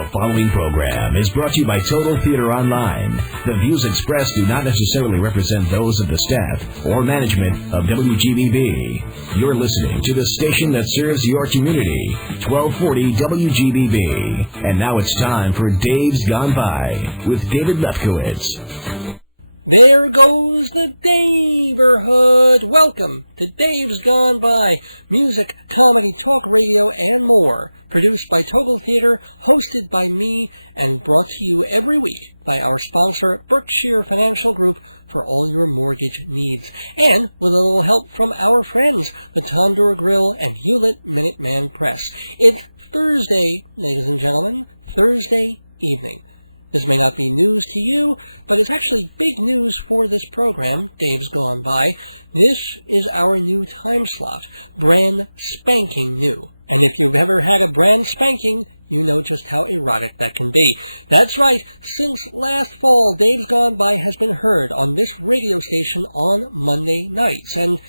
The following program is brought to you by Total Theater Online. The views expressed do not necessarily represent those of the staff or management of WGBB. You're listening to the station that serves your community, 1240 WGBB. And now it's time for Dave's Gone By with David Lefkowitz. There goes the Daverhood. Welcome to Dave's Gone By, music, comedy, talk radio, and more. Produced by Total Theater, hosted by me, and brought to you every week by our sponsor, Berkshire Financial Group, for all your mortgage needs. And with a little help from our friends, the Tandoor Grill and Hewlett Minuteman Press. It's Thursday, ladies and gentlemen, Thursday evening. This may not be news to you, but it's actually big news for this program, Dave's Gone By. This is our new time slot, brand spanking new. And if you've ever had a brand spanking, you know just how erotic that can be. That's right, since last fall, Dave's Gone By has been heard on this radio station on Monday nights, and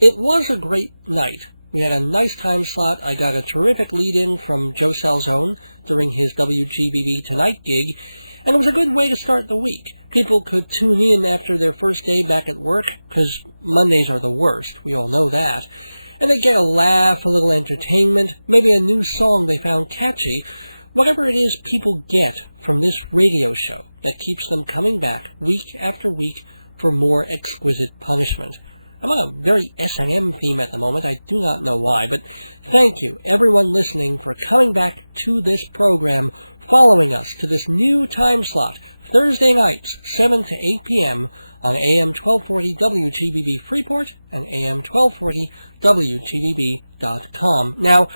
it was a great night. We had a nice time slot. I got a terrific lead-in from Joe Salzone during his WGBB Tonight gig, and it was a good way to start the week. People could tune in after their first day back at work, because Mondays are the worst, we all know that, and they get a laugh, a little entertainment, maybe a new song they found catchy, whatever it is people get from this radio show that keeps them coming back week after week for more exquisite punishment. I'm on a very S&M theme at the moment. I do not know why, but thank you, everyone listening, for coming back to this program, following us to this new time slot, Thursday nights, 7 to 8 p.m. on AM 1240 WGBB Freeport and AM 1240 WGBB.com. Now,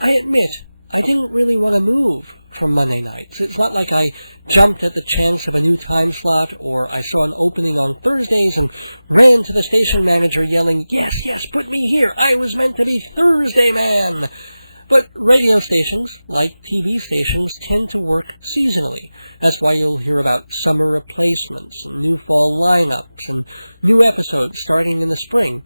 I admit, I didn't really want to move from Monday nights. It's not like I jumped at the chance of a new time slot, or I saw an opening on Thursdays and ran to the station manager yelling, "Yes, yes, put me here. I was meant to be Thursday man." But radio stations, like TV stations, tend to work seasonally. That's why you'll hear about summer replacements, and new fall lineups, and new episodes starting in the spring.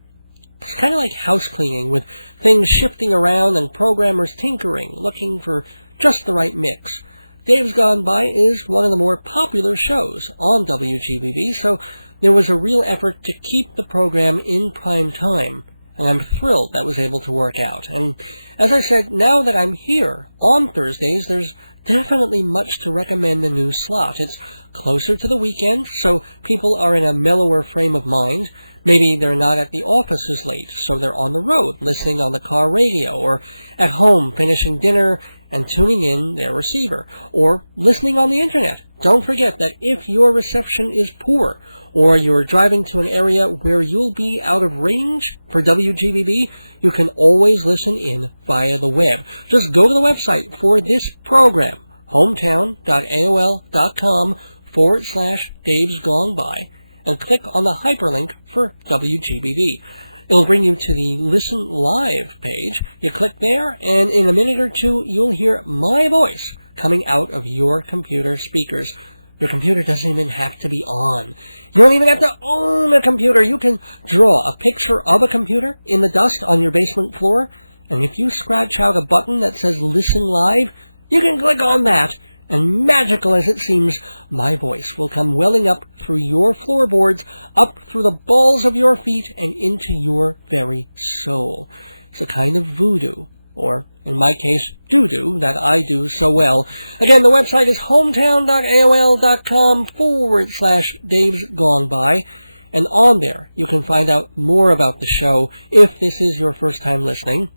It's kind of like house cleaning, with things shifting around and programmers tinkering, looking for just the right mix. Dave's Gone By is one of the more popular shows on WGBB, so there was a real effort to keep the program in prime time, and I'm thrilled that was able to work out. And as I said, now that I'm here on Thursdays, there's definitely much to recommend the new slot. It's closer to the weekend, so people are in a mellower frame of mind. Maybe they're not at the office as late, so they're on the road, listening on the car radio, or at home, finishing dinner and tuning in their receiver, or listening on the internet. Don't forget that if your reception is poor, or you're driving to an area where you'll be out of range for WGBB, you can always listen in via the web. Just go to the website for this program, hometown.aol.com/Dave's Gone By, and click on the hyperlink for WGBB. It'll bring you to the Listen Live page. You click there, and in a minute or two, you'll hear my voice coming out of your computer speakers. Your computer doesn't even have to be on. You don't even have to own a computer. You can draw a picture of a computer in the dust on your basement floor, and if you scratch out a button that says Listen Live, you can click on that, and magical as it seems, my voice will come welling up through your floorboards, up through the balls of your feet, and into your very soul. It's a kind of voodoo, or, in my case, doo-doo, that I do so well. Again, the website is hometown.aol.com/Dave's Gone By, and on there you can find out more about the show if this is your first time listening.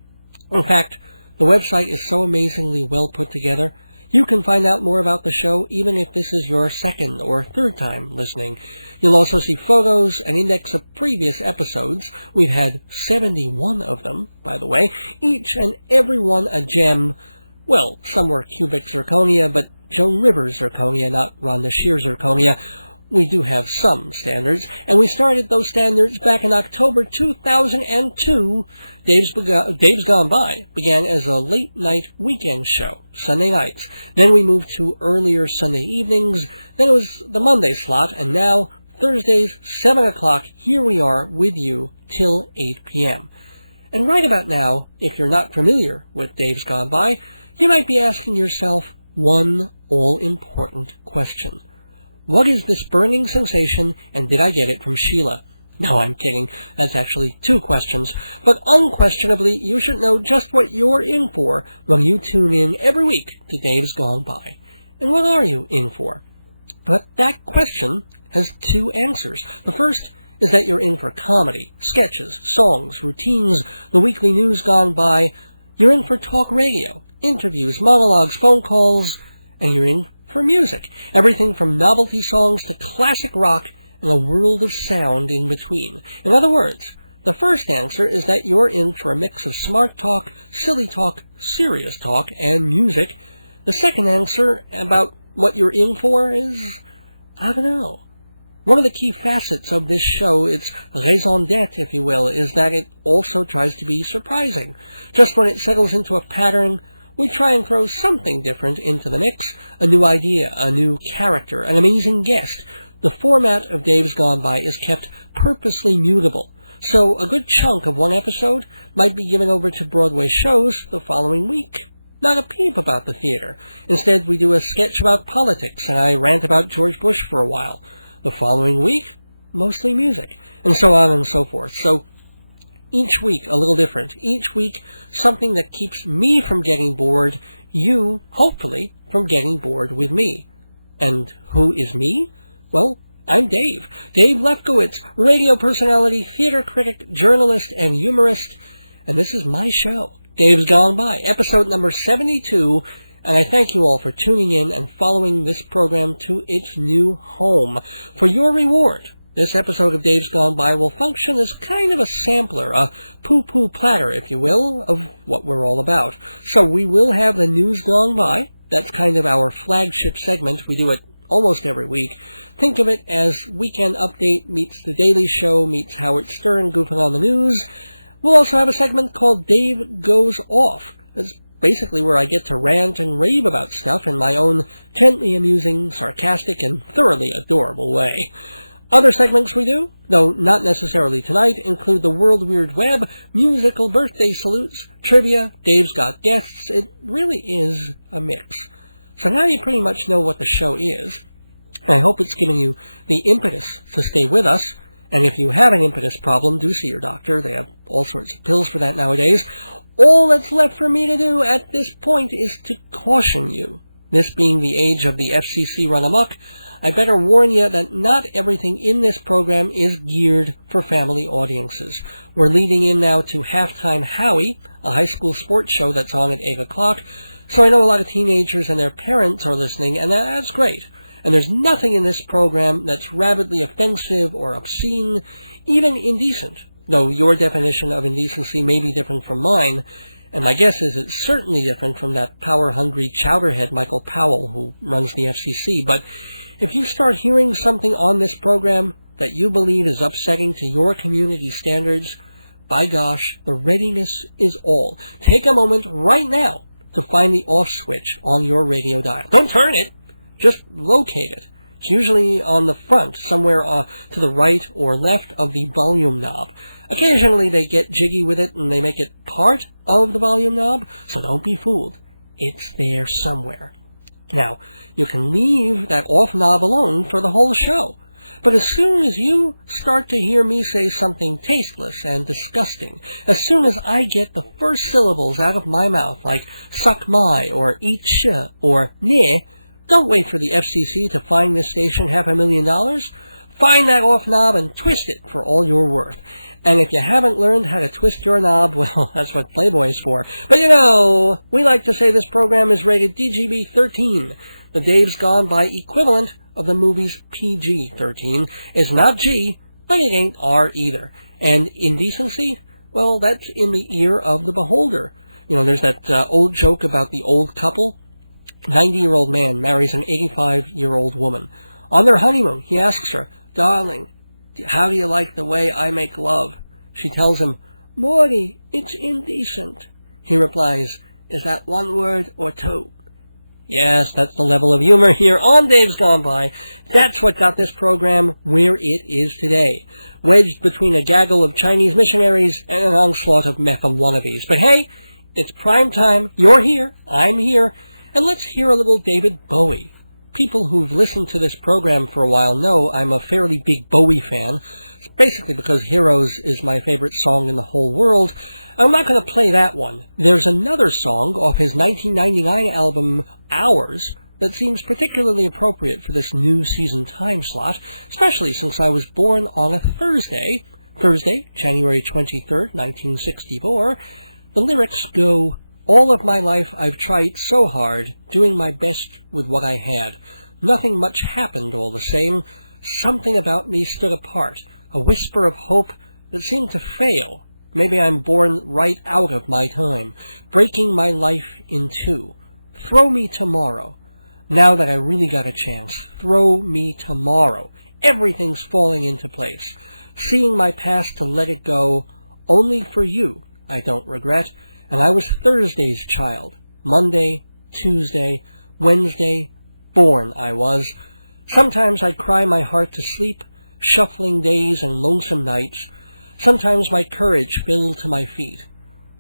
In fact, the website is so amazingly well put together, you can find out more about the show even if this is your second or third time listening. You'll also see photos, an index of previous episodes. We've had 71 of them, by the way, each and every one a gem. Well, some were cubic zirconia, but Joan Rivers zirconia, not Rhonda Shear zirconia. We do have some standards, and we started those standards back in October 2002. Dave's Gone By began as a late-night weekend show, Sunday nights. Then we moved to earlier Sunday evenings. Then it was the Monday slot, and now Thursdays, 7 o'clock, here we are with you till 8 p.m. And right about now, if you're not familiar with Dave's Gone By, you might be asking yourself, one all-important question. What is this burning sensation, and did I get it from Sheila? No, I'm kidding. That's actually 2 questions. But unquestionably, you should know just what you're in for when you tune in every week to Dave's Gone By. And what are you in for? But that question has 2 answers. The first is that you're in for comedy, sketches, songs, routines, the weekly news gone by. You're in for talk radio, interviews, monologues, phone calls, and you're in for music. Everything from novelty songs to classic rock and a world of sound in between. In other words, the first answer is that you're in for a mix of smart talk, silly talk, serious talk, and music. The second answer about what you're in for is, I don't know. One of the key facets of this show, its raison d'etre, if you will, is that it also tries to be surprising. Just when it settles into a pattern, we try and throw something different into the mix, a new idea, a new character, an amazing guest. The format of Dave's Gone By is kept purposely mutable, so a good chunk of one episode might be given over to Broadway shows the following week. Not a peep about the theater. Instead, we do a sketch about politics, and I rant about George Bush for a while. The following week, mostly music, and so on and so forth. So each week, a little different. Each week, something that keeps me from getting bored, you, hopefully, from getting bored with me. And who is me? Well, I'm Dave. Dave Lefkowitz, radio personality, theater critic, journalist, and humorist. And this is my show, Dave's Gone By, episode number 72. And I thank you all for tuning in and following this program to its new home. For your reward, this episode of Dave's Gone By will function as kind of a sampler, a poo-poo platter, if you will, of what we're all about. So we will have the news gone by. That's kind of our flagship segment. We do it almost every week. Think of it as Weekend Update meets The Daily Show meets Howard Stern goofing on the news. We'll also have a segment called Dave Goes Off. It's basically where I get to rant and rave about stuff in my own gently amusing, sarcastic, and thoroughly adorable way. Other segments we do, though not necessarily tonight, include the World Weird Web, musical birthday salutes, trivia, Dave's Got Guests. It really is a mix. So now you pretty much know what the show is. I hope it's given you the impetus to stay with us. And if you have an impetus problem, do see your doctor. They have all sorts of pills for that nowadays. All that's left for me to do at this point is to caution you. This being the age of the FCC run amok, I better warn you that not everything in this program is geared for family audiences. We're leading in now to Halftime Howie, a high school sports show that's on at 8 o'clock. So I know a lot of teenagers and their parents are listening, and that's great. And there's nothing in this program that's rabidly offensive or obscene, even indecent, though your definition of indecency may be different from mine, and my guess is it's certainly different from that power-hungry chowderhead Michael Powell who runs the FCC. But if you start hearing something on this program that you believe is upsetting to your community standards, by gosh, the readiness is all. Take a moment right now to find the off switch on your radio dial. Don't turn it. Just locate it. It's usually on the front, somewhere to the right or left of the volume knob. Occasionally they get jiggy with it and they make it part of the volume knob, so don't be fooled. It's there somewhere. Now, you can leave that off knob alone for the whole show. But as soon as you start to hear me say something tasteless and disgusting, as soon as I get the first syllables out of my mouth, like suck my, or eat sh, or neh, don't wait for the FCC to find this station $500,000. Find that off knob and twist it for all you're worth. And if you haven't learned how to twist your knob, well, that's what Playboy is for. But you know, we like to say this program is rated DGB-13. The Dave's Gone By equivalent of the movie's PG-13 is not G, but it ain't R either. And indecency? Well, that's in the ear of the beholder. You know, there's that old joke about the old couple. 90-year-old man marries an 85-year-old woman. On their honeymoon, he asks her, "Darling, how do you like the way I make love?" She tells him, "Morty, it's indecent." He replies, "Is that one word or two?" Yes, that's the level of humor here on Dave's Gone By. That's what got this program where it is today, wedged between a gaggle of Chinese missionaries and an onslaught of Meckham wannabes. But hey, it's prime time. You're here. I'm here. And let's hear a little David Bowie. People who've listened to this program for a while know I'm a fairly big Bowie fan, basically because Heroes is my favorite song in the whole world. I'm not going to play that one. There's another song off his 1999 album, Hours, that seems particularly appropriate for this new season time slot, especially since I was born on a Thursday, January 23rd, 1964. The lyrics go, "All of my life I've tried so hard, doing my best with what I had. Nothing much happened all the same. Something about me stood apart, a whisper of hope that seemed to fail. Maybe I'm born right out of my time, breaking my life in two. Throw me tomorrow. Now that I really got a chance, throw me tomorrow. Everything's falling into place. Seeing my past to let it go, only for you I don't regret. And I was Thursday's child. Monday, Tuesday, Wednesday, born I was. Sometimes I'd cry my heart to sleep, shuffling days and lonesome nights. Sometimes my courage filled to my feet.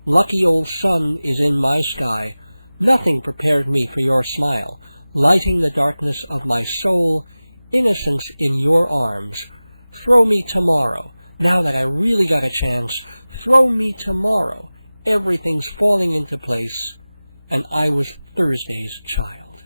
Lucky old sun is in my sky. Nothing prepared me for your smile, lighting the darkness of my soul, innocence in your arms. Throw me tomorrow. Now that I really got a chance, throw me tomorrow. Everything's falling into place, and I was Thursday's child."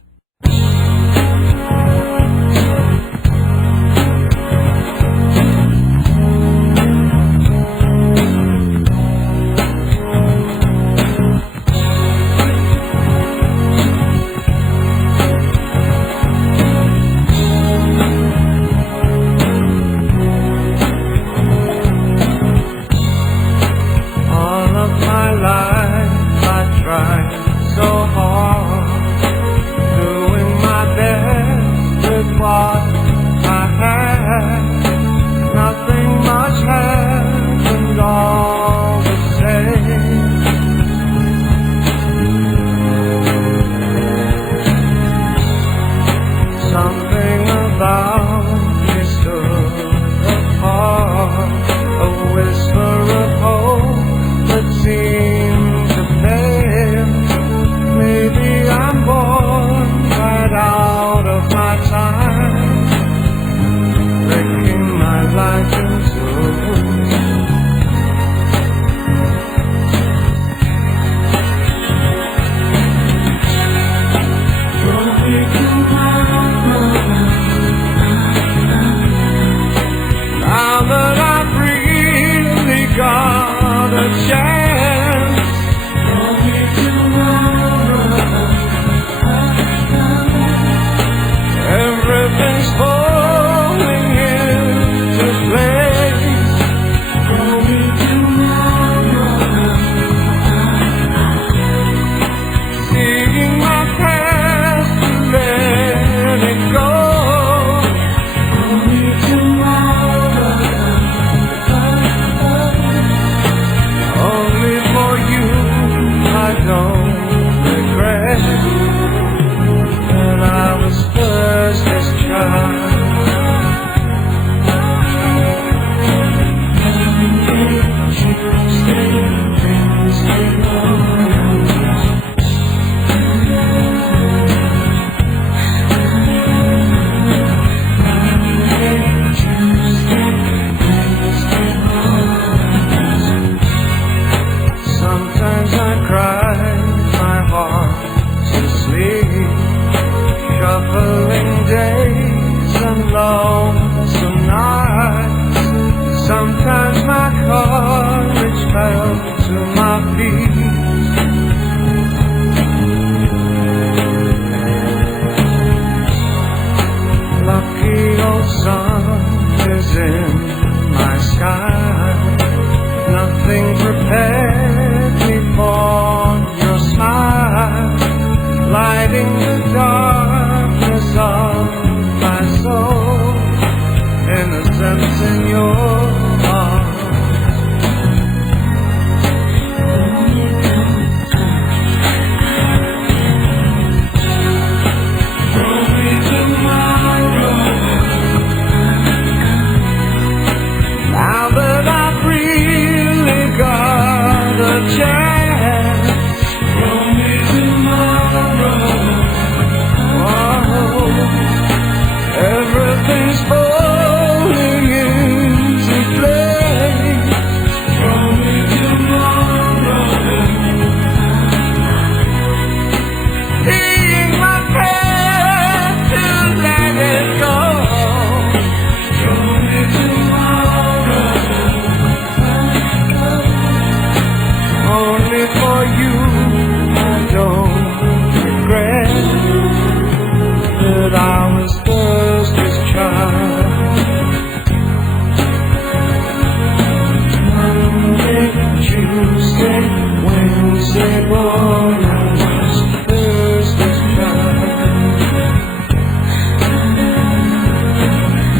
Wednesday morning was Thursday's turn.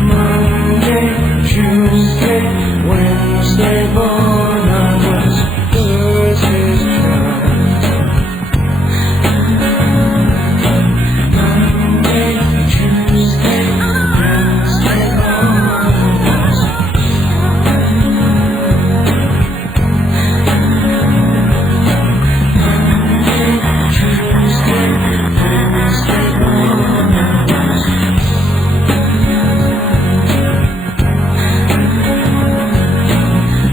Monday, Tuesday, Wednesday morning was Thursday's turn. Monday, Tuesday, Wednesday morning was Monday, Tuesday, Wednesday morning was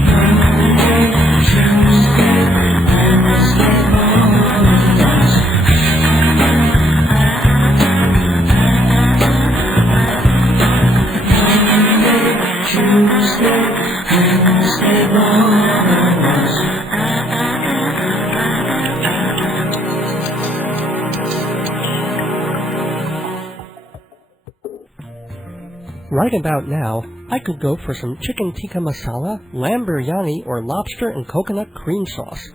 Monday, Tuesday, Wednesday morning was Monday, Tuesday, Wednesday morning was Right about now, I could go for some chicken tikka masala, lamb biryani, or lobster and coconut cream sauce.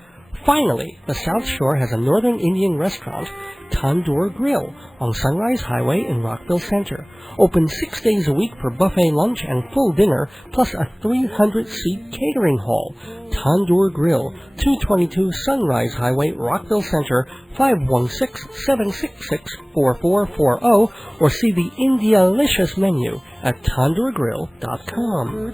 Finally, the South Shore has a Northern Indian restaurant, Tandoor Grill, on Sunrise Highway in Rockville Center. Open 6 days a week for buffet lunch and full dinner, plus a 300-seat catering hall. Tandoor Grill, 222 Sunrise Highway, Rockville Center, 516-766-4440, or see the Indialicious menu at tandoorgrill.com.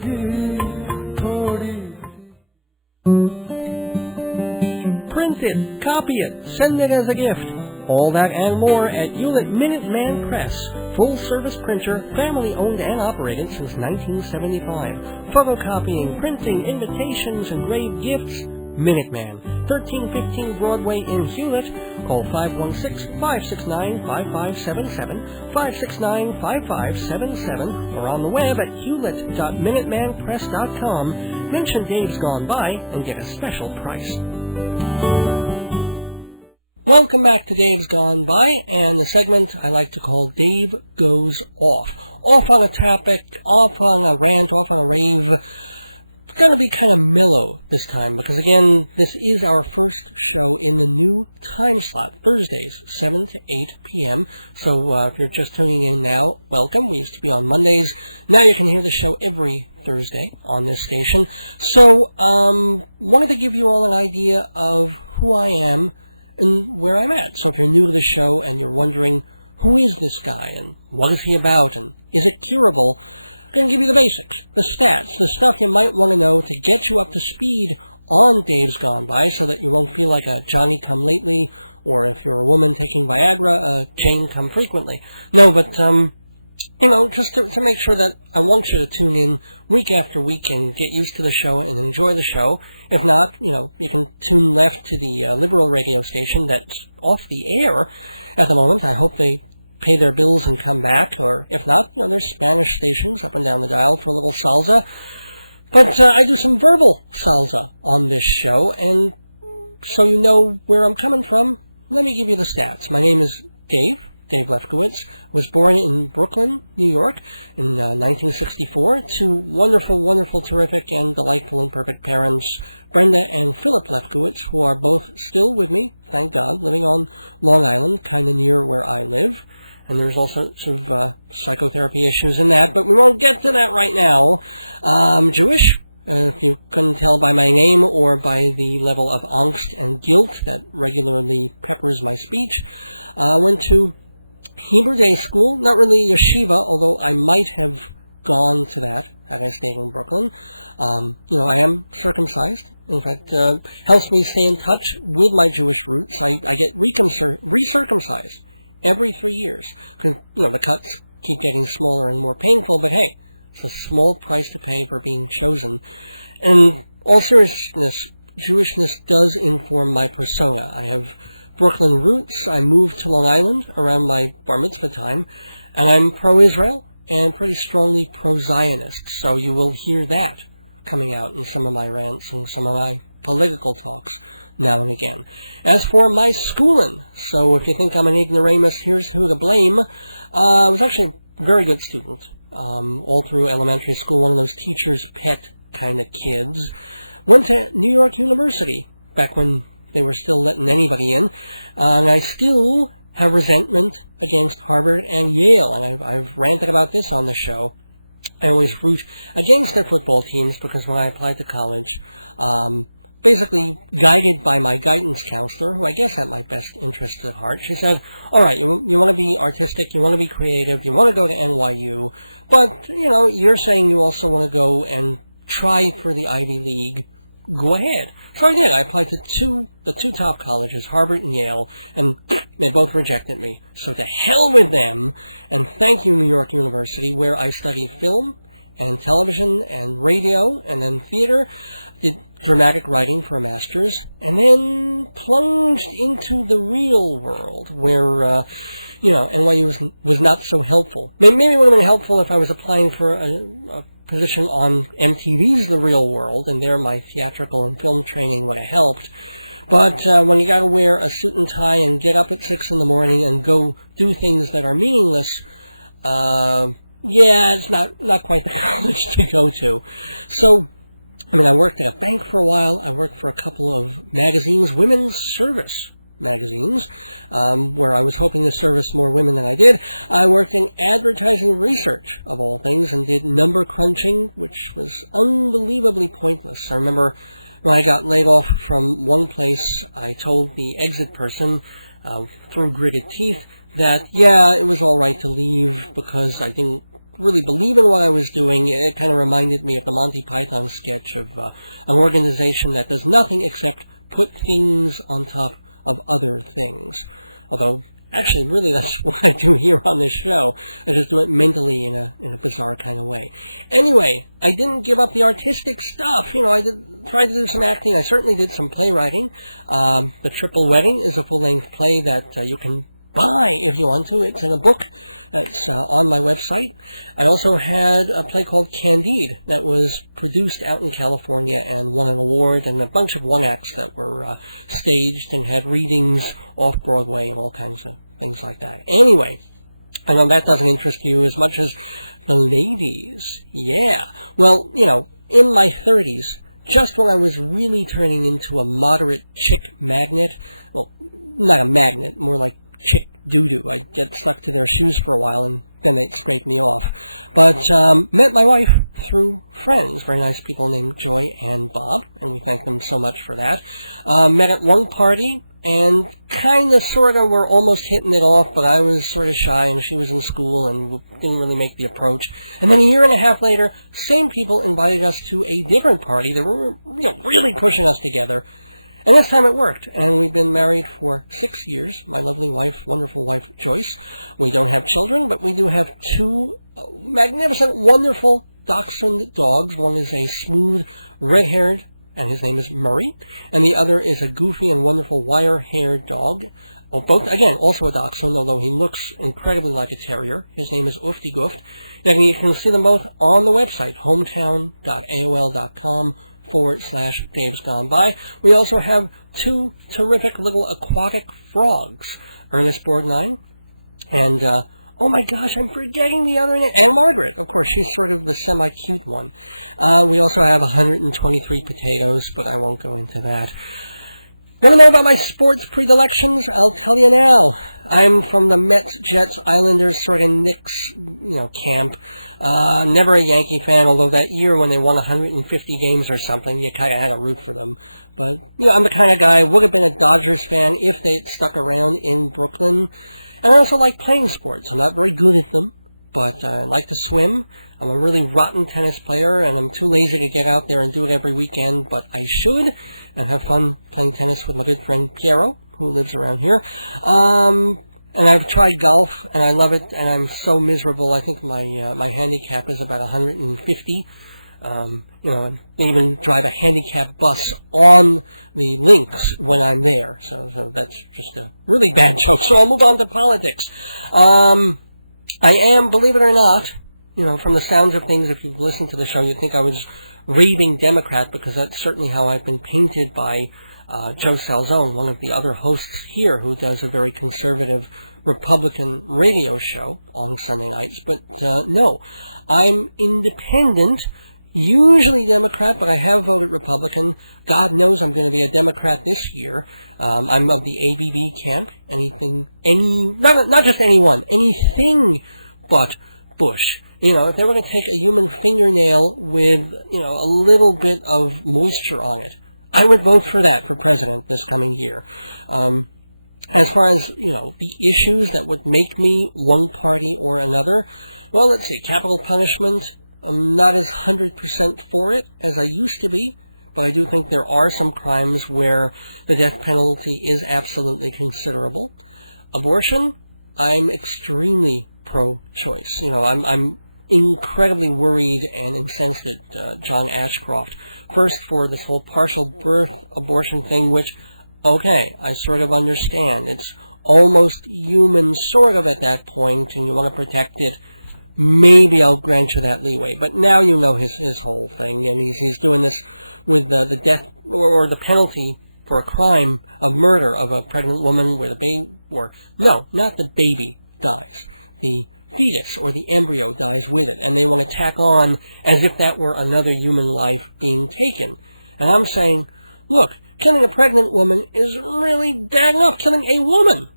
Print it, copy it, send it as a gift. All that and more at Hewlett Minuteman Press. Full-service printer, family-owned and operated since 1975. Photocopying, printing, invitations, engraved gifts. Minuteman, 1315 Broadway in Hewlett. Call 516-569-5577, 569-5577, or on the web at hewlett.minutemanpress.com. Mention Dave's Gone By and get a special price. Welcome back to Dave's Gone By, and the segment I like to call Dave Goes Off. Off on a topic, off on a rant, off on a rave. It's going to be kind of mellow this time, because again, this is our first show in the new time slot, Thursdays, 7 to 8 p.m. So if you're just tuning in now, welcome. We used to be on Mondays. Now you can hear the show every Thursday on this station. So, wanted to give you all an idea of who I am and where I'm at. So if you're new to the show and you're wondering, who is this guy and what is he about and is it curable, I'm going to give you the basics, the stats, the stuff you might want to know to get you up to speed on Dave's Gone By so that you won't feel like a Johnny-come-lately, or if you're a woman taking Viagra, a Jane-come-frequently. No, but, just to make sure that I want you to tune in week after week and get used to the show and enjoy the show. If not, you can tune left to the liberal radio station that's off the air at the moment. I hope they pay their bills and come back, or if not, there's Spanish stations up and down the dial for a little salsa. But I do some verbal salsa on this show, and so you know where I'm coming from, let me give you the stats. My name is Dave Lefkowitz. Was born in Brooklyn, New York in 1964 to wonderful, wonderful, terrific, and delightful and perfect parents, Brenda and Philip Lefkowitz, who are both still with me, thank God, living on Long Island, kind of near where I live. And there's also sort of psychotherapy issues in that, but we won't get to that right now. I'm Jewish, if you couldn't tell by my name or by the level of angst and guilt that regularly peppers my speech. Went to Hebrew day school, not really yeshiva, although I might have gone to that had I stayed in Brooklyn. I am circumcised. In fact, helps me stay in touch with my Jewish roots. I get recircumcised every 3 years. Because, the cuts keep getting smaller and more painful, but hey, it's a small price to pay for being chosen. In all seriousness, Jewishness does inform my persona. I have Brooklyn roots. I moved to Long Island around my bar mitzvah time, and I'm pro-Israel and pretty strongly pro-Zionist, so you will hear that coming out in some of my rants and some of my political talks now and again. As for my schooling, so if you think I'm an ignoramus, here's who to blame. I was actually a very good student all through elementary school, one of those teacher's pet kind of kids. Went to New York University back when they were still letting anybody in. And I still have resentment against Harvard and Yale, and I've ranted about this on the show. I always root against their football teams because when I applied to college, basically guided by my guidance counselor, who I guess had my best interests at heart, she said, all right, you want to be artistic, you want to be creative, you want to go to NYU, but, you're saying you also want to go and try for the Ivy League. Go ahead. So I did. I applied to the two top colleges, Harvard and Yale, and they both rejected me. So to hell with them, and thank you, New York University, where I studied film and television and radio and then theater, did dramatic writing for a master's, and then plunged into the real world where, NYU was not so helpful. Maybe it would have been helpful if I was applying for a position on MTV's The Real World, and there my theatrical and film training would have helped. But when you got to wear a suit and tie and get up at 6 in the morning and go do things that are meaningless, it's not quite the college to go to. So, I worked at a bank for a while. I worked for a couple of magazines, women's service magazines, where I was hoping to service more women than I did. I worked in advertising research, of all things, and did number crunching, which was unbelievably pointless. I remember when I got laid off from one place, I told the exit person, through gritted teeth, that, it was all right to leave because I didn't really believe in what I was doing. It kind of reminded me of the Monty Python sketch of an organization that does nothing except put things on top of other things. Although, actually, really, that's what I do here on this show. I just do it mentally in a bizarre kind of way. Anyway, I didn't give up the artistic stuff. I tried to do some acting. I certainly did some playwriting. The Triple Wedding is a full-length play that you can buy if you want to. It's in a book that's on my website. I also had a play called Candide that was produced out in California and won an award, and a bunch of one-acts that were staged and had readings off-Broadway and all kinds of things like that. Anyway, I know that doesn't interest you as much as the ladies. Yeah. Well, in my 30s, just when I was really turning into a moderate chick magnet, well, not a magnet, more like chick doo-doo. I'd get stuck to their shoes for a while, and then they'd scrape me off. But met my wife through friends, very nice people named Joy and Bob, and we thank them so much for that. Met at one party, and kind of, sort of, were almost hitting it off, but I was sort of shy, and she was in school, and didn't really make the approach. And then a year and a half later, same people invited us to a different party. They were really pushing us together. And this time it worked, and we've been married for 6 years. My lovely wife, wonderful wife, Joyce. We don't have children, but we do have two magnificent, wonderful dachshund dogs. One is a smooth, red-haired, and his name is Murray, and the other is a goofy and wonderful wire-haired dog. Both, again, also a dachshund, although he looks incredibly like a terrier. His name is Oofty Gooft. And you can see them both on the website, hometown.aol.com/Dave's Gone By. We also have two terrific little aquatic frogs, Ernest Borgnine, and, oh my gosh, I'm forgetting the other name, and Margaret, of course, she's sort of the semi-cute one. We also have 123 potatoes, but I won't go into that. Want to know about my sports predilections? I'll tell you now. I'm from the Mets, Jets, Islanders, sort of Knicks, camp. Never a Yankee fan, although that year when they won 150 games or something, you kind of had to root for them. But, I'm the kind of guy, would have been a Dodgers fan if they'd stuck around in Brooklyn. And I also like playing sports. I'm not very good at them, but I like to swim. I'm a really rotten tennis player, and I'm too lazy to get out there and do it every weekend, but I should, and have fun playing tennis with my good friend Piero, who lives around here. And I've tried golf, and I love it, and I'm so miserable. I think my handicap is about 150. And they even drive a handicap bus on the links when I'm there. So that's just a really bad joke. So I'll move on to politics. I am, believe it or not, from the sounds of things, if you've listened to the show, you'd think I was raving Democrat, because that's certainly how I've been painted by Joe Salzone, one of the other hosts here, who does a very conservative Republican radio show on Sunday nights. But no, I'm independent. usually Democrat, but I have voted Republican. God knows I'm going to be a Democrat this year. I'm of the ABB camp. Not just anyone, anything but Bush. If they were to take a human fingernail with, a little bit of moisture on it, I would vote for that for president this coming year. As far as, the issues that would make me one party or another, well, let's see, capital punishment, I'm not as 100% for it as I used to be, but I do think there are some crimes where the death penalty is absolutely considerable. Abortion, I'm extremely pro-choice. I'm incredibly worried and incensed at John Ashcroft. First, for this whole partial birth abortion thing, which, okay, I sort of understand. It's almost human, sort of, at that point, and you want to protect it. Maybe I'll grant you that leeway. But now you know his whole thing, and he's doing this with the death, or the penalty for a crime of murder of a pregnant woman where the baby, no, not the baby dies. The fetus or the embryo dies with it, and they want to tack on as if that were another human life being taken. And I'm saying, look, killing a pregnant woman is really bad enough. Killing a woman,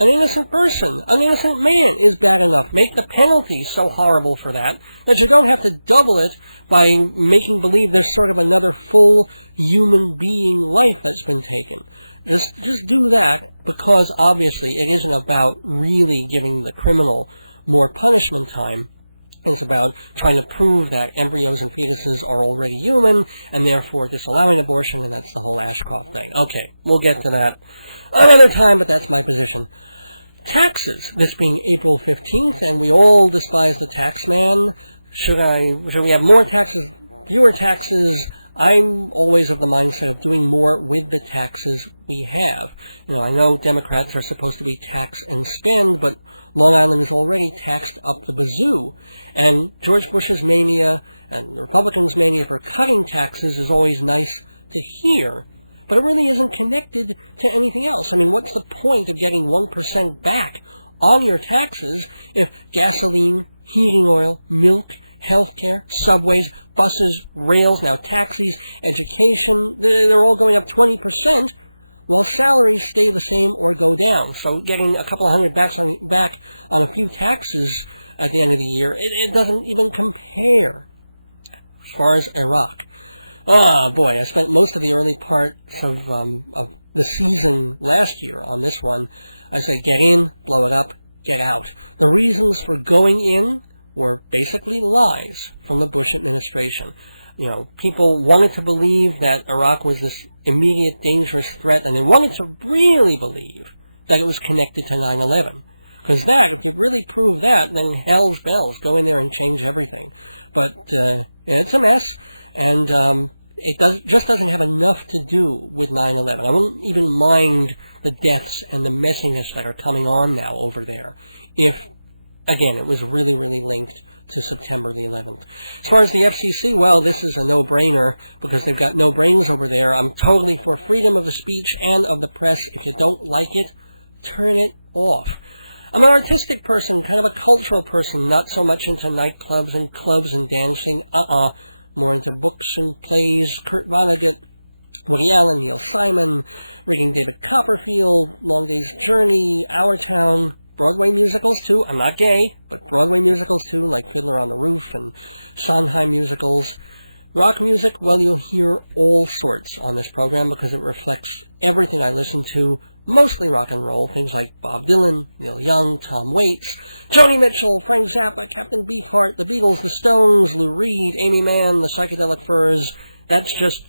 an innocent person, an innocent man, is bad enough. Make the penalty so horrible for that you don't have to double it by making believe there's sort of another full human being life that's been taken. Just do that, because obviously it isn't about really giving the criminal more punishment time. It's about trying to prove that embryos and fetuses are already human, and therefore disallowing abortion, and that's the whole Ashcroft thing. Okay, we'll get to that another time, but that's my position. Taxes, this being April 15th, and we all despise the tax man. Should we have more taxes, fewer taxes? I'm always of the mindset of doing more with the taxes we have. I know Democrats are supposed to be tax and spend, but Long Island is already taxed up the bazoo. And George Bush's mania and the Republicans' mania for cutting taxes is always nice to hear, but it really isn't connected to anything else. I mean, what's the point of getting 1% back on your taxes if gasoline, heating oil, milk, healthcare, subways, buses, rails, now taxis, education, they're all going up 20%, while salaries stay the same or go down. So getting a couple of hundred back on a few taxes at the end of the year, it doesn't even compare. As far as Iraq, oh boy, I spent most of the early parts of the season last year on this one. I say get in, blow it up, get out. The reasons for going in were basically lies from the Bush administration. People wanted to believe that Iraq was this immediate dangerous threat, and they wanted to really believe that it was connected to 9/11. Because if you really prove that, then hell's bells, go in there and change everything. But it's a mess, and it just doesn't have enough to do with 9/11. I wouldn't even mind the deaths and the messiness that are coming on now over there if, again, it was really, really linked to September the 11th. As far as the FCC, well, this is a no-brainer because they've got no brains over there. I'm totally for freedom of the speech and of the press. If you don't like it, turn it off. I'm an artistic person, kind of a cultural person, not so much into nightclubs and clubs and dancing. More into books and plays. Kurt Vonnegut, Woody Allen, Neil Simon, reading David Copperfield, Long Day's Journey, Our Town. Broadway musicals, too. I'm not gay, but Broadway musicals, too, like Fiddler on the Roof and Sondheim musicals. Rock music, well, you'll hear all sorts on this program because it reflects everything I listen to, mostly rock and roll, things like Bob Dylan, Neil Young, Tom Waits, Joni Mitchell, Frank Zappa, Captain Beefheart, the Beatles, the Stones, Lou Reed, Amy Mann, the Psychedelic Furs. That's just,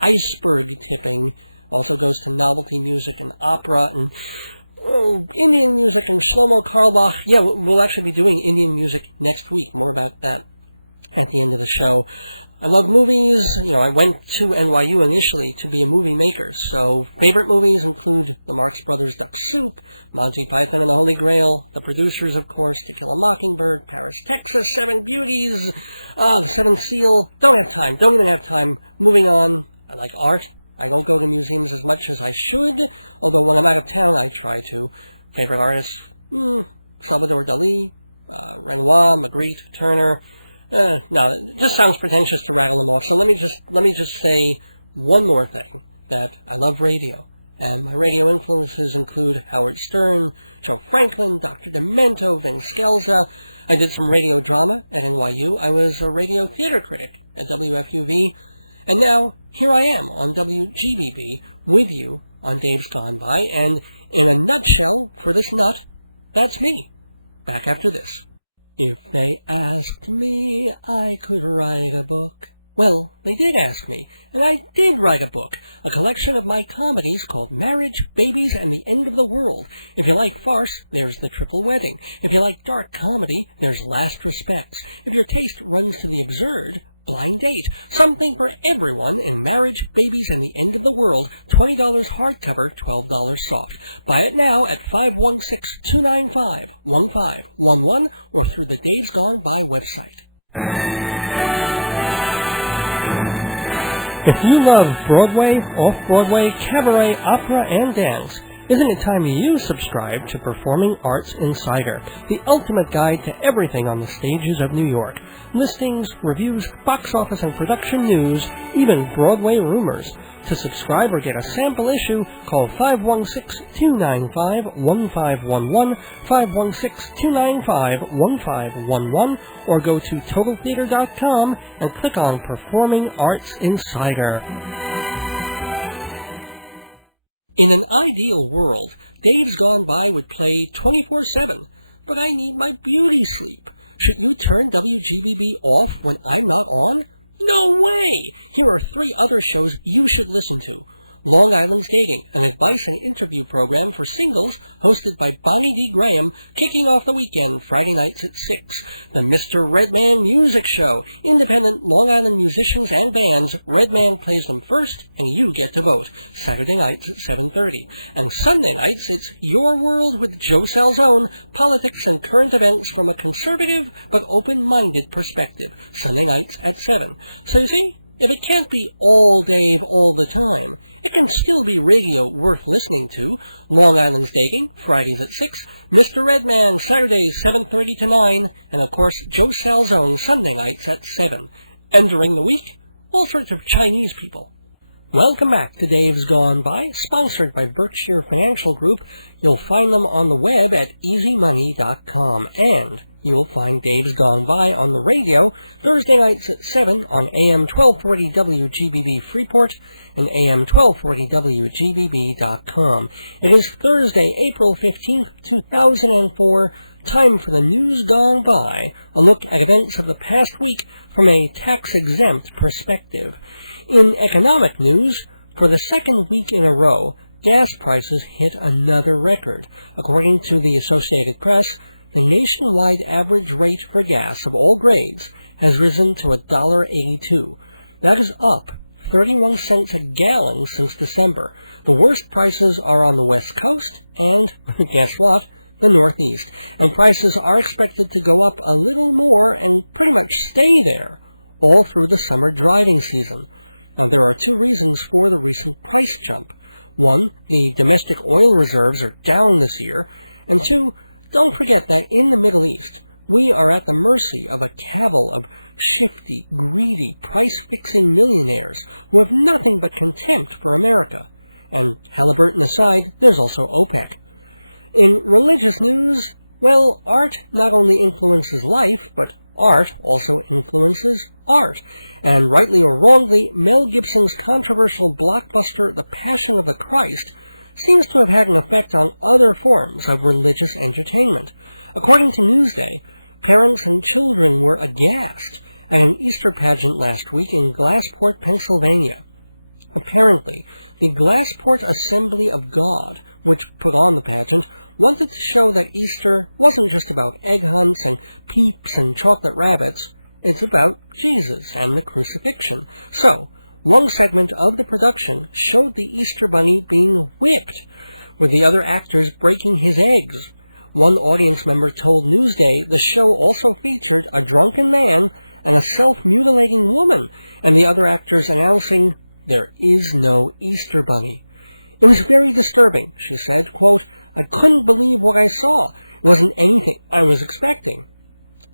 iceberg tipping. Also goes to novelty music and opera and Indian music and Shlomo Carlebach. Yeah, we'll actually be doing Indian music next week. More about that at the end of the show. I love movies. I went to NYU initially to be a movie maker. So favorite movies include the Marx Brothers' Duck Soup, Monty Python and the Holy Grail, the producers, of course, To Kill a Mockingbird, Paris, Texas, Seven Beauties, The Seventh Seal. Don't even have time. Moving on. I like art. I don't go to museums as much as I should, although when I'm out of town, I try to. Favorite artists? Salvador Dali, Renoir, Magritte, Turner. No, it just sounds pretentious to rattle them off. So let me just say one more thing, that I love radio. And my radio influences include Howard Stern, Joe Franklin, Dr. Demento, Vin Scelza. I did some radio drama at NYU. I was a radio theater critic at WFUV. And now, here I am on WGBB with you on Dave's Gone By. And in a nutshell, for this nut, that's me. Back after this. If they asked me, I could write a book. Well, they did ask me, and I did write a book, a collection of my comedies called Marriage, Babies, and the End of the World. If you like farce, there's The Triple Wedding. If you like dark comedy, there's Last Respects. If your taste runs to the absurd, Blind Date. Something for everyone in Marriage, Babies, and the End of the World. $20 hardcover, $12 soft. Buy it now at 516-295-1511 or through the Dave's Gone By website. If you love Broadway, off-Broadway, cabaret, opera, and dance, isn't it time you subscribe to Performing Arts Insider, the ultimate guide to everything on the stages of New York? Listings, reviews, box office and production news, even Broadway rumors. To subscribe or get a sample issue, call 516-295-1511, 516-295-1511, or go to TotalTheater.com and click on Performing Arts Insider. In an ideal world, Dave's Gone By would play 24/7, but I need my beauty sleep. Should you turn WGBB off when I'm not on? No way! Here are 3 other shows you should listen to. Long Island's Dating, an advice and interview program for singles hosted by Bonnie D. Graham, kicking off the weekend Friday nights at 6. The Mr. Redman Music Show, independent Long Island musicians and bands. Redman plays them first, and you get to vote. Saturday nights at 7:30. And Sunday nights, it's Your World with Joe Salzone, politics and current events from a conservative but open-minded perspective. Sunday nights at 7. So you see, if it can't be all Dave all the time, it can still be radio worth listening to. Long Island's Dating, Fridays at 6, Mr. Redman, Saturdays 7:30 to 9, and of course Joe Salzone, Sunday nights at 7. And during the week, all sorts of Chinese people. Welcome back to Dave's Gone By, sponsored by Berkshire Financial Group. You'll find them on the web at easymoney.com, and you'll find Dave's Gone By on the radio Thursday nights at 7 on AM 1240 WGBB Freeport and AM 1240 WGBB.com. It is Thursday, April 15th, 2004. Time for the News Gone By, a look at events of the past week from a tax-exempt perspective. In economic news, for the second week in a row, gas prices hit another record. According to the Associated Press, the nationwide average rate for gas of all grades has risen to $1.82. That is up 31 cents a gallon since December. The worst prices are on the West Coast and, guess what, the Northeast. And prices are expected to go up a little more and pretty much stay there all through the summer driving season. Now, there are 2 reasons for the recent price jump. 1, the domestic oil reserves are down this year. And 2, don't forget that in the Middle East, we are at the mercy of a cabal of shifty, greedy, price-fixing millionaires who have nothing but contempt for America. And Halliburton aside, there's also OPEC. In religious news, well, art not only influences life, but art also influences art. And rightly or wrongly, Mel Gibson's controversial blockbuster The Passion of the Christ seems to have had an effect on other forms of religious entertainment. According to Newsday, parents and children were aghast at an Easter pageant last week in Glassport, Pennsylvania. Apparently, the Glassport Assembly of God, which put on the pageant, wanted to show that Easter wasn't just about egg hunts and peeps and chocolate rabbits. It's about Jesus and the crucifixion. So, one segment of the production showed the Easter Bunny being whipped, with the other actors breaking his eggs. One audience member told Newsday the show also featured a drunken man and a self-mutilating woman, and the other actors announcing, "There is no Easter Bunny." "It was very disturbing," she said, quote, "I couldn't believe what I saw. It wasn't anything I was expecting."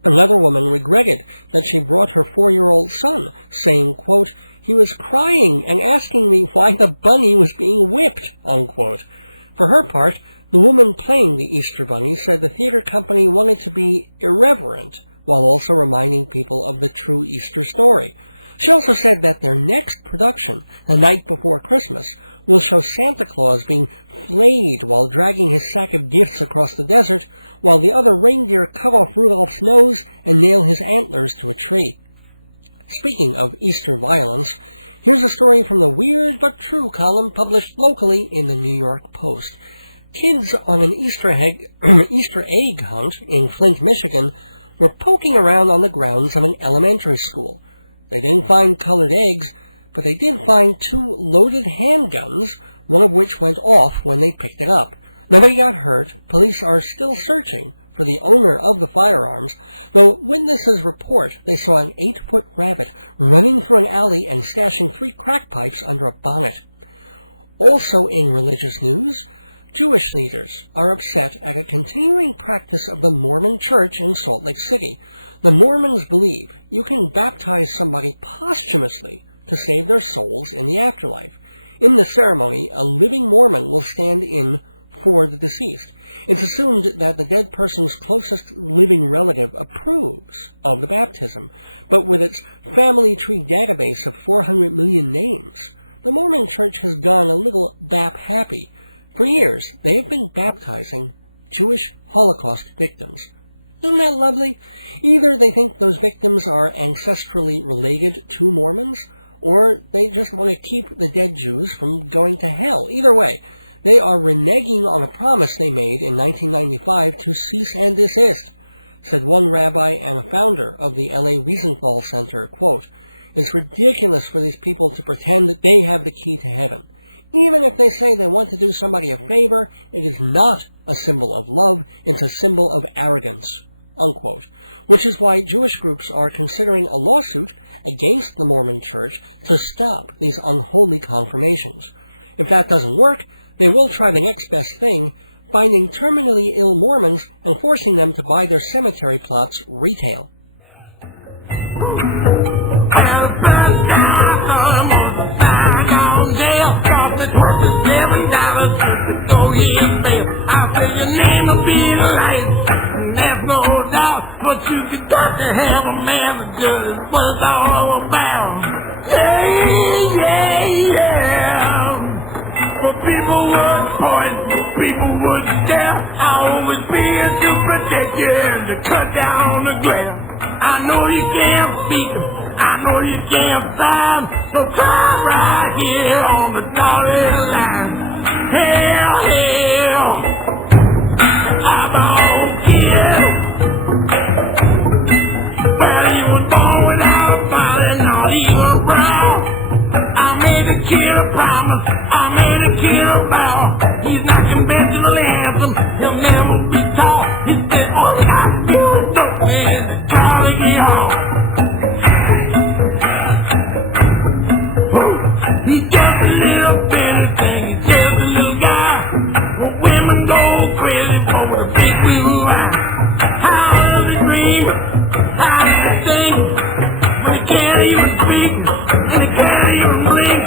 Another woman regretted that she brought her 4-year-old son, saying, quote, "He was crying and asking me why the bunny was being whipped," unquote. For her part, the woman playing the Easter Bunny said the theater company wanted to be irreverent while also reminding people of the true Easter story. She also said that their next production, The Night Before Christmas, will show Santa Claus being flayed while dragging his sack of gifts across the desert, while the other reindeer cut off Rudolph's nose and nail his antlers to a tree. Speaking of Easter violence, here's a story from the Weird But True column published locally in the New York Post. Kids on an Easter egg hunt in Flint, Michigan, were poking around on the grounds of an elementary school. They didn't find colored eggs, but they did find 2 loaded handguns, one of which went off when they picked it up. Nobody got hurt. Police are still searching for the owner of the firearms, though witnesses report they saw an 8-foot rabbit running through an alley and stashing 3 crack pipes under a bonnet. Also in religious news, Jewish leaders are upset at a continuing practice of the Mormon Church in Salt Lake City. The Mormons believe you can baptize somebody posthumously to save their souls in the afterlife. In the ceremony, a living Mormon will stand in for the deceased. It's assumed that the dead person's closest living relative approves of the baptism, but with its family tree database of 400 million names, the Mormon Church has gone a little bap-happy. For years, they have been baptizing Jewish Holocaust victims. Isn't that lovely? Either they think those victims are ancestrally related to Mormons, or they just want to keep the dead Jews from going to hell. Either way, they are reneging on a promise they made in 1995 to cease and desist, said one rabbi and a founder of the L.A. Wiesenthal Center, quote, "It's ridiculous for these people to pretend that they have the key to heaven. Even if they say they want to do somebody a favor, it is not a symbol of love, it's a symbol of arrogance," unquote. Which is why Jewish groups are considering a lawsuit against the Mormon Church to stop these unholy confirmations. If that doesn't work, they will try the next best thing, finding terminally ill Mormons and forcing them to buy their cemetery plots retail. But you could got to have a man that just was all about. Yeah. But people would point, people would stare. I always fear to protect you and to cut down the grass. I know you can't speak, I know you can't sign, so come right here on the dotted line. Hell, I'm on kill. Well, he was born without a father, not even brown. I made a kid a promise, I made a kid a vow. He's not conventionally handsome, he'll never be tall. He said, all I got to do is look with the Carnegie Hall. He's just a little bitty thing, he's just a little guy. Well, women go crazy for the big blue eye. How does he dream? How does he sing? When he can't even speak, and he can't even blink.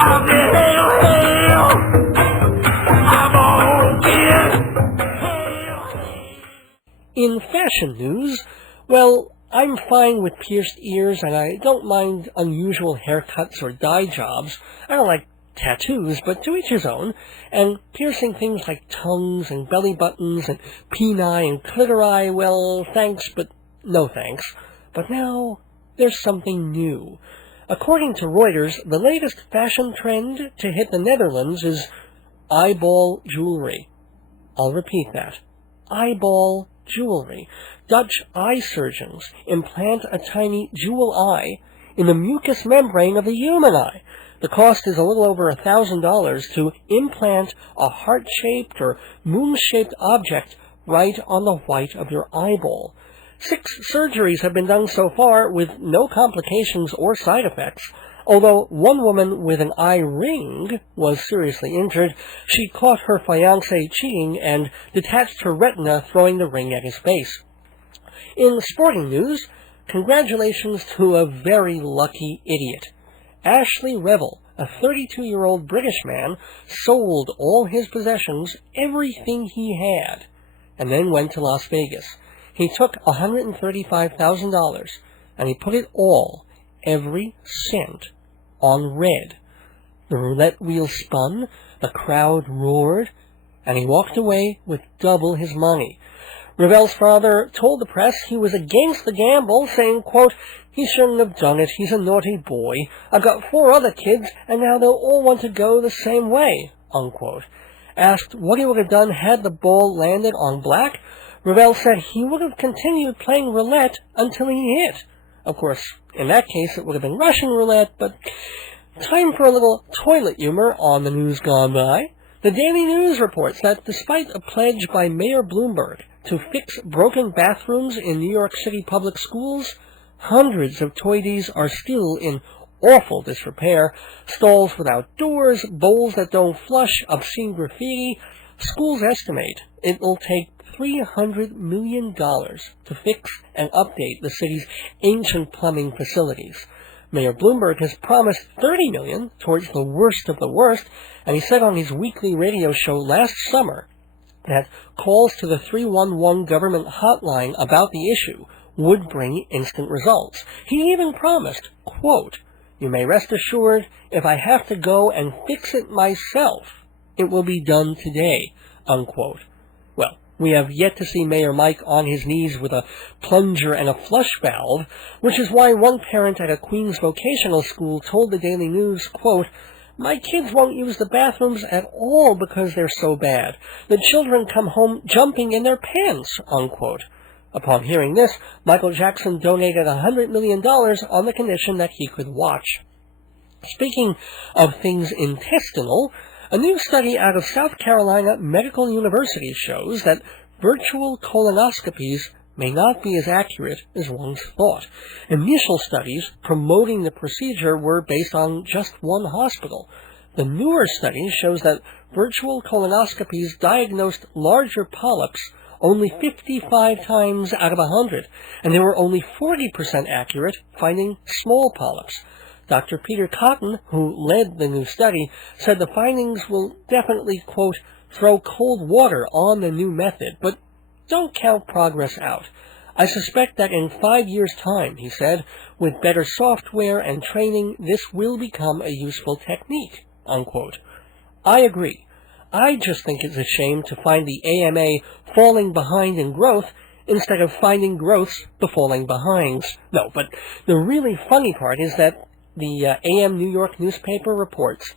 I'll say, hell, I'm on in. In fashion news, well, I'm fine with pierced ears, and I don't mind unusual haircuts or dye jobs. I don't like tattoos, but to each his own, and piercing things like tongues and belly buttons and peni and clitori, well, thanks, but no thanks. But now, there's something new. According to Reuters, the latest fashion trend to hit the Netherlands is eyeball jewelry. I'll repeat that. Eyeball jewelry. Dutch eye surgeons implant a tiny jewel eye in the mucous membrane of the human eye. The cost is a little over $1,000 to implant a heart-shaped or moon-shaped object right on the white of your eyeball. 6 surgeries have been done so far with no complications or side effects. Although one woman with an eye ring was seriously injured, she caught her fiancé cheating and detached her retina, throwing the ring at his face. In sporting news, congratulations to a very lucky idiot. Ashley Revel, a 32-year-old British man, sold all his possessions, everything he had, and then went to Las Vegas. He took $135,000, and he put it all, every cent, on red. The roulette wheel spun, the crowd roared, and he walked away with double his money. Revel's father told the press he was against the gamble, saying, quote, "He shouldn't have done it. He's a naughty boy. I've got 4 other kids, and now they'll all want to go the same way," unquote. Asked what he would have done had the ball landed on black, Revel said he would have continued playing roulette until he hit. Of course, in that case, it would have been Russian roulette, but time for a little toilet humor on the news gone by. The Daily News reports that despite a pledge by Mayor Bloomberg to fix broken bathrooms in New York City public schools, hundreds of toilettes are still in awful disrepair. Stalls without doors, bowls that don't flush, obscene graffiti. Schools estimate it will take $300 million to fix and update the city's ancient plumbing facilities. Mayor Bloomberg has promised $30 million towards the worst of the worst, and he said on his weekly radio show last summer that calls to the 311 government hotline about the issue would bring instant results. He even promised, quote, "You may rest assured, if I have to go and fix it myself, it will be done today," unquote. Well, we have yet to see Mayor Mike on his knees with a plunger and a flush valve, which is why one parent at a Queens vocational school told the Daily News, quote, "My kids won't use the bathrooms at all because they're so bad. The children come home jumping in their pants," unquote. Upon hearing this, Michael Jackson donated $100 million on the condition that he could watch. Speaking of things intestinal, a new study out of South Carolina Medical University shows that virtual colonoscopies may not be as accurate as once thought. Initial studies promoting the procedure were based on just one hospital. The newer study shows that virtual colonoscopies diagnosed larger polyps only 55 times out of 100, and they were only 40% accurate finding small polyps. Dr. Peter Cotton, who led the new study, said the findings will definitely, quote, "throw cold water on the new method, but don't count progress out. I suspect that in 5 years' time," he said, "with better software and training, this will become a useful technique," unquote. I agree. I just think it's a shame to find the AMA falling behind in growth instead of finding growths the falling behinds. No, but the really funny part is that the AM New York newspaper reports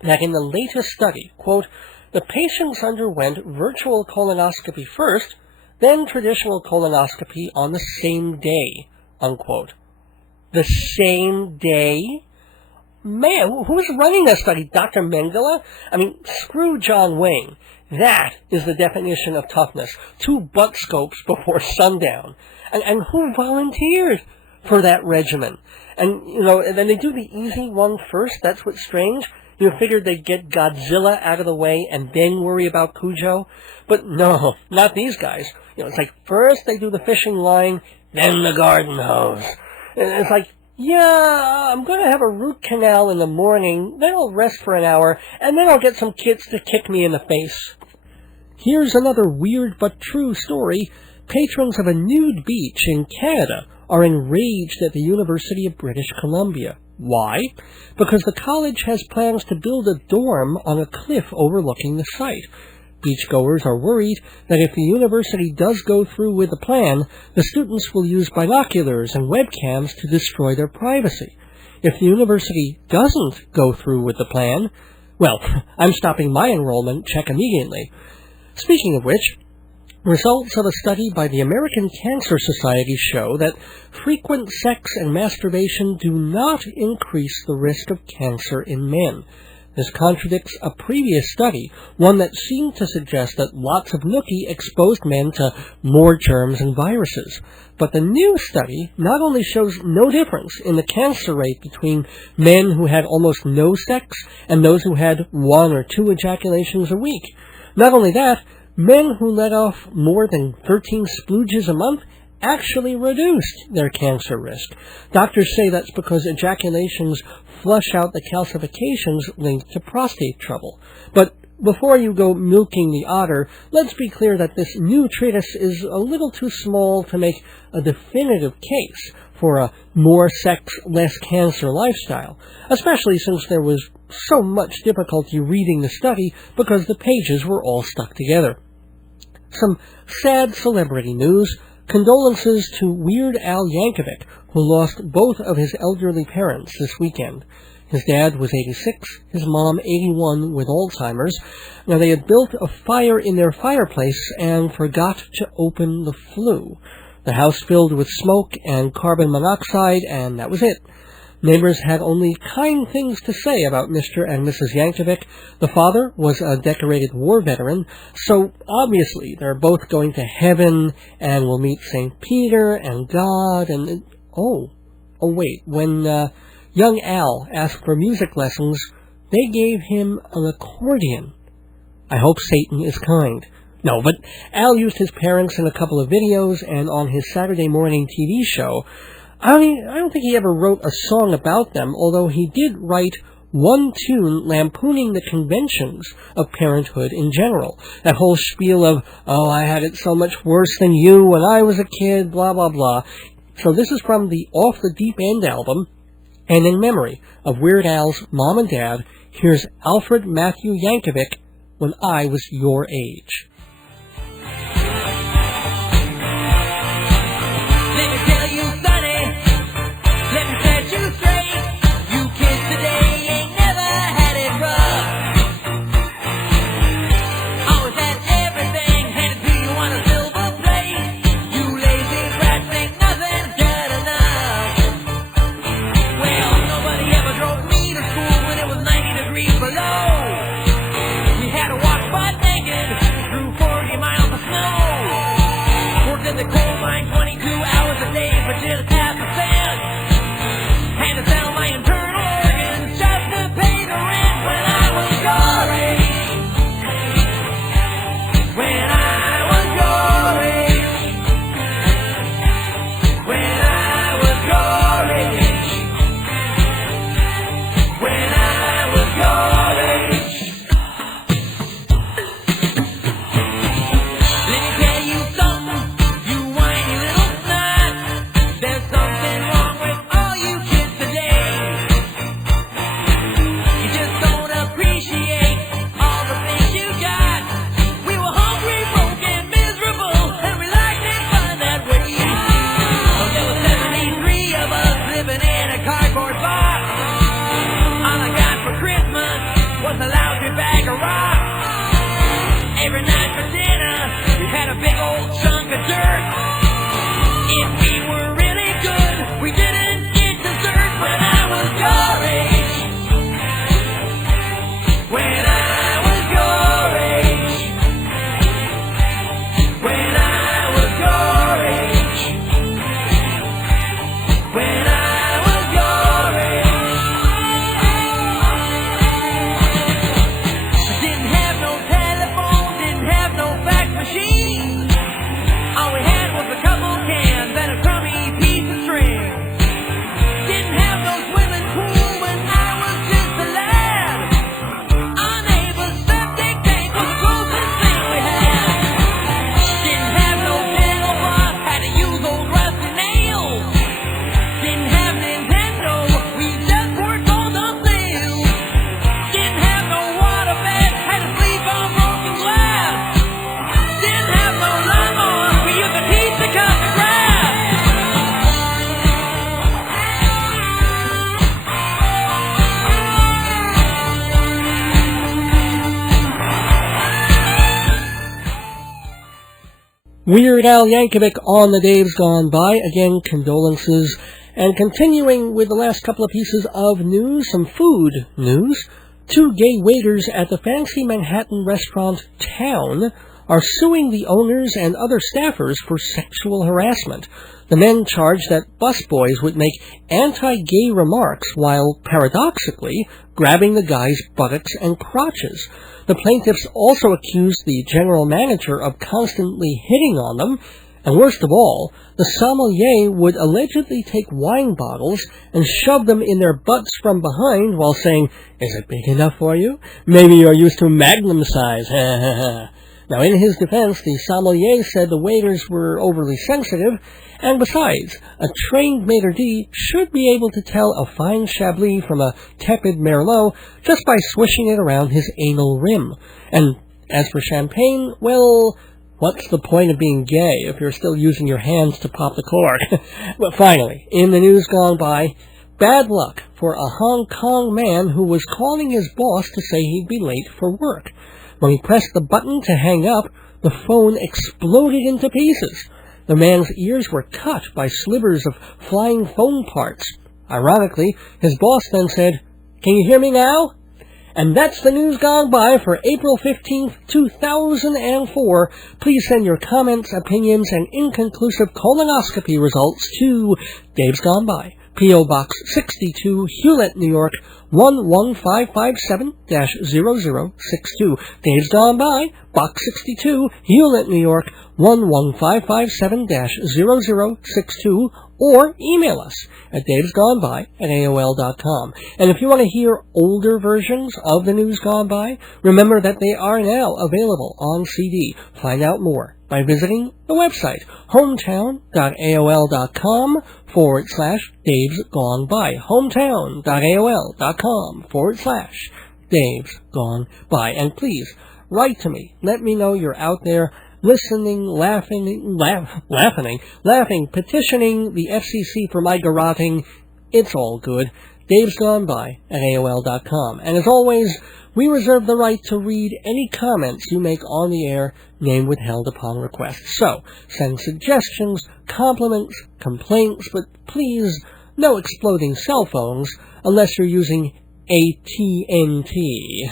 that in the latest study, quote, "the patients underwent virtual colonoscopy first, then traditional colonoscopy on the same day," unquote. The same day? Man, who's running that study? Dr. Mengele? I mean, screw John Wayne. That is the definition of toughness. 2 butt scopes before sundown. And who volunteered for that regimen? And, and then they do the easy one first. That's what's strange. You figured they'd get Godzilla out of the way and then worry about Cujo. But no, not these guys. It's like first they do the fishing line, then the garden hose. And it's like, yeah, I'm going to have a root canal in the morning, then I'll rest for an hour, and then I'll get some kids to kick me in the face. Here's another weird but true story. Patrons of a nude beach in Canada are enraged at the University of British Columbia. Why? Because the college has plans to build a dorm on a cliff overlooking the site. Beachgoers are worried that if the university does go through with the plan, the students will use binoculars and webcams to destroy their privacy. If the university doesn't go through with the plan, well, I'm stopping my enrollment check immediately. Speaking of which, results of a study by the American Cancer Society show that frequent sex and masturbation do not increase the risk of cancer in men. This contradicts a previous study, one that seemed to suggest that lots of nookie exposed men to more germs and viruses. But the new study not only shows no difference in the cancer rate between men who had almost no sex and those who had 1 or 2 ejaculations a week. Not only that, men who let off more than 13 splooges a month actually reduced their cancer risk. Doctors say that's because ejaculations flush out the calcifications linked to prostate trouble. But before you go milking the otter, let's be clear that this new treatise is a little too small to make a definitive case for a more sex, less cancer lifestyle, especially since there was so much difficulty reading the study because the pages were all stuck together. Some sad celebrity news. Condolences to Weird Al Yankovic, who lost both of his elderly parents this weekend. His dad was 86, his mom 81 with Alzheimer's. Now, they had built a fire in their fireplace and forgot to open the flue. The house filled with smoke and carbon monoxide, and that was it. Neighbors had only kind things to say about Mr. and Mrs. Yankovic. The father was a decorated war veteran, so obviously they're both going to heaven and will meet St. Peter and God and... Oh, wait, when young Al asked for music lessons, they gave him an accordion. I hope Satan is kind. No, but Al used his parents in a couple of videos and on his Saturday morning TV show. I don't think he ever wrote a song about them, although he did write one tune lampooning the conventions of parenthood in general. That whole spiel of, oh, I had it so much worse than you when I was a kid, blah, blah, blah. So this is from the Off the Deep End album, and in memory of Weird Al's mom and dad, here's Alfred Matthew Yankovic, When I Was Your Age. Weird Al Yankovic on the Days Gone By. Again, condolences. And continuing with the last couple of pieces of news, some food news. 2 gay waiters at the fancy Manhattan restaurant Town are suing the owners and other staffers for sexual harassment. The men charge that busboys would make anti-gay remarks while, paradoxically, grabbing the guys' buttocks and crotches. The plaintiffs also accused the general manager of constantly hitting on them, And worst of all, the sommelier would allegedly take wine bottles and shove them in their butts from behind while saying, "Is it big enough for you? Maybe you're used to magnum size." Now, in his defense, the sommelier said the waiters were overly sensitive, and besides, a trained maitre d' should be able to tell a fine Chablis from a tepid Merlot just by swishing it around his anal rim. And as for champagne, well, what's the point of being gay if you're still using your hands to pop the cork? But finally, in the news gone by, bad luck for a Hong Kong man who was calling his boss to say he'd be late for work. When he pressed the button to hang up, the phone exploded into pieces. The man's ears were cut by slivers of flying phone parts. Ironically, his boss then said, "Can you hear me now?" And that's the news gone by for April 15th, 2004. Please send your comments, opinions, and inconclusive colonoscopy results to Dave's Gone By, P.O. Box 62, Hewlett, New York, 11557-0062. Dave's Gone By, Box 62, Hewlett, New York, 11557-0062, or email us at davesgoneby@aol.com. And if you want to hear older versions of the news gone by, remember that they are now available on CD. Find out more by visiting the website hometown.aol.com/Dave's Gone By. hometown.aol.com/Dave's Gone By. And please, write to me. Let me know you're out there listening, laughing, petitioning the FCC for my garroting. It's all good. Dave's Gone By at AOL.com. And as always, we reserve the right to read any comments you make on the air, name withheld upon request. So, send suggestions, compliments, complaints, but please, no exploding cell phones unless you're using AT&T.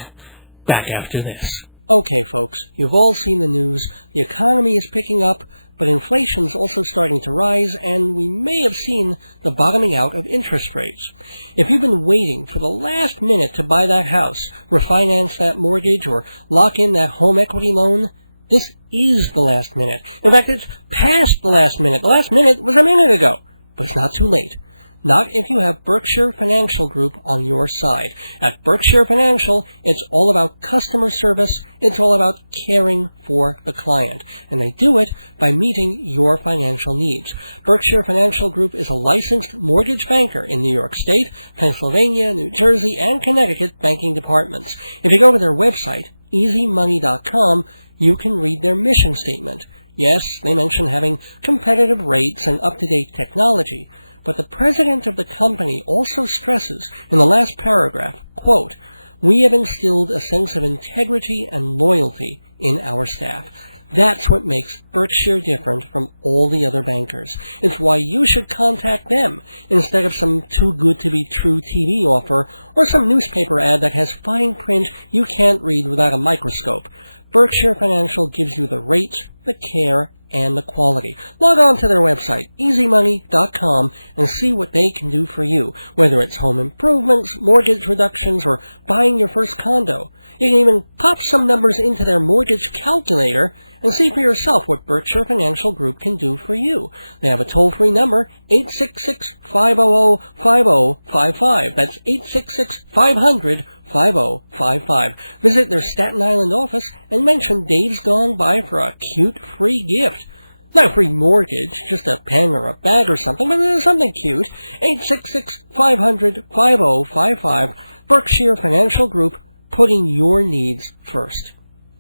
Back after this. Okay, folks, you've all seen the news. The economy is picking up, but inflation's also starting to rise, and we may have seen the bottoming out of interest rates. If you've been waiting for the last minute to buy that house, refinance that mortgage, or lock in that home equity loan, this is the last minute. In fact, it's past the last minute. The last minute was a minute ago, but it's not too late. Not if you have Berkshire Financial Group on your side. At Berkshire Financial, it's all about customer service. It's all about caring for the client. And they do it by meeting your financial needs. Berkshire Financial Group is a licensed mortgage banker in New York State, Pennsylvania, New Jersey, and Connecticut banking departments. If you go to their website, easymoney.com, you can read their mission statement. Yes, they mention having competitive rates and up-to-date technology. But the president of the company also stresses in the last paragraph, quote, "We have instilled a sense of integrity and loyalty in our staff. That's what makes Berkshire different from all the other bankers. It's why you should contact them instead of some too-good-to-be-true TV offer or some newspaper ad that has fine print you can't read without a microscope. Berkshire Financial gives you the rates, the care, and the quality. Log on to their website, easymoney.com, and see what they can do for you, whether it's home improvements, mortgage reductions, or buying your first condo. You can even pop some numbers into their mortgage calculator and see for yourself what Berkshire Financial Group can do for you. They have a toll-free number, 866-500-5055. That's 866-500-5055. Visit their Staten Island office and mention Dave's Gone By for a cute free gift. Not a free mortgage, just a pen or a bag or something, but something cute. 866-500-5055. Berkshire Financial Group, putting your needs first.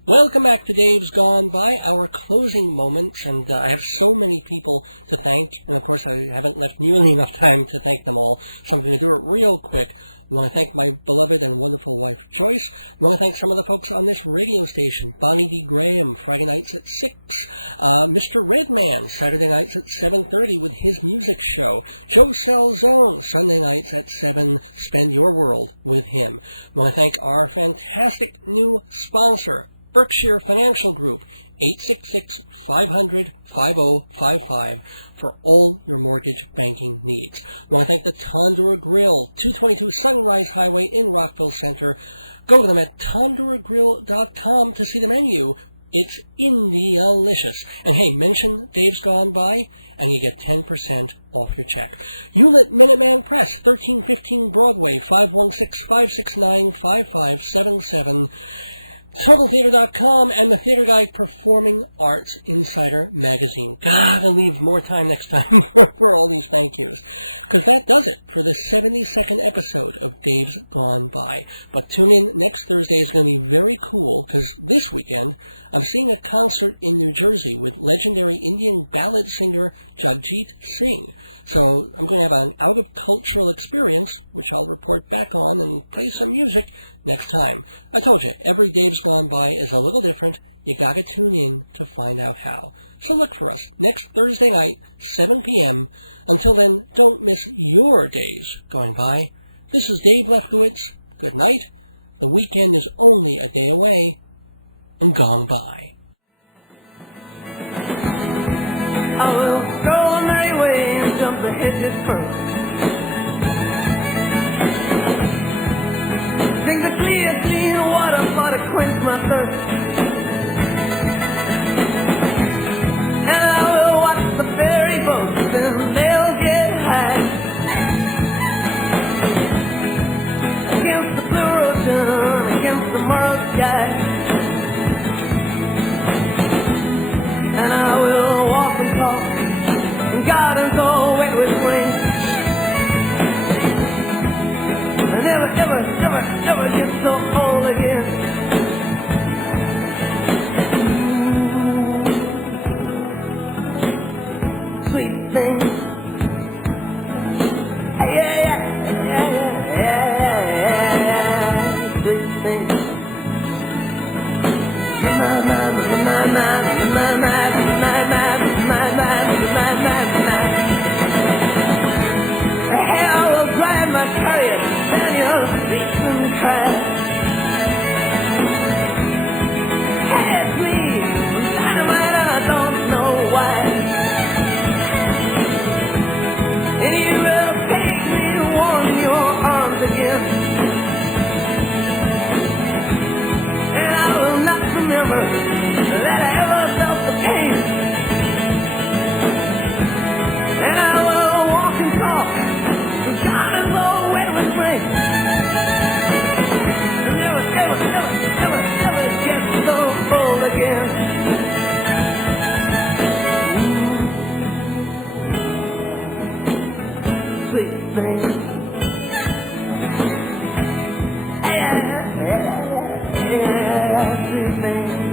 Welcome back to Dave's Gone By, our closing moments, and I have so many people to thank, and of course I haven't left nearly enough time to thank them all, so I'm going to do it real quick. I want to thank my beloved and wonderful wife, Joyce. I want to thank some of the folks on this radio station. Bonnie D. Graham, Friday nights at 6. Mr. Redman, Saturday nights at 7:30 with his music show. Joe Salzone, Sunday nights at 7. Spend your world with him. I want to thank our fantastic new sponsor, Berkshire Financial Group, 866-500-5055 for all your mortgage banking needs. I want to thank the Tandoor Grill, 222 Sunrise Highway in Rockville Center. Go to them at tanduragrill.com to see the menu. It's Indialicious. And hey, mention Dave's Gone By, and you get 10% off your check. Hewlett Minuteman Press, 1315 Broadway, 516-569-5577. TotalTheater.com and the Theater Guide Performing Arts Insider Magazine. Gotta leave more time next time for all these thank yous. Because that does it for the 72nd episode of Dave's Gone By. But tune in next Thursday. Is going to be very cool, because this weekend I'm seeing a concert in New Jersey with legendary Indian ballad singer Jagjit Singh. So I'm going to have an out-of-cultural experience, which I'll report back on and play some music next time. I told you, every Dave's Gone By is a little different. You gotta tune in to find out how. So look for us next Thursday night, 7 p.m. Until then, don't miss your days going by. This is Dave Lefkowitz. Good night. The weekend is only a day away and gone by. I will go on my way and jump the hedges first. Drink the clear, clean water for to quench my thirst. And I will watch the ferry boats and they'll get high against the blue ocean, against the moral sky. And I will walk and talk and gardens all wet with rain. I never, ever, ever, ever get so old again. Sweet thing. Yeah, yeah, yeah, yeah, yeah. Sweet thing. Hey, I will drive my chariot down your beaten track. Hey, please, dynamite, I don't know why. And you will take me, warm your arms again. And I will not remember that I ever felt the pain. And I will walk and talk, and God is all wet with rain. And never, ever, ever, ever, ever get so old again. Sweet thing. Yeah, yeah, yeah, yeah, sweet thing.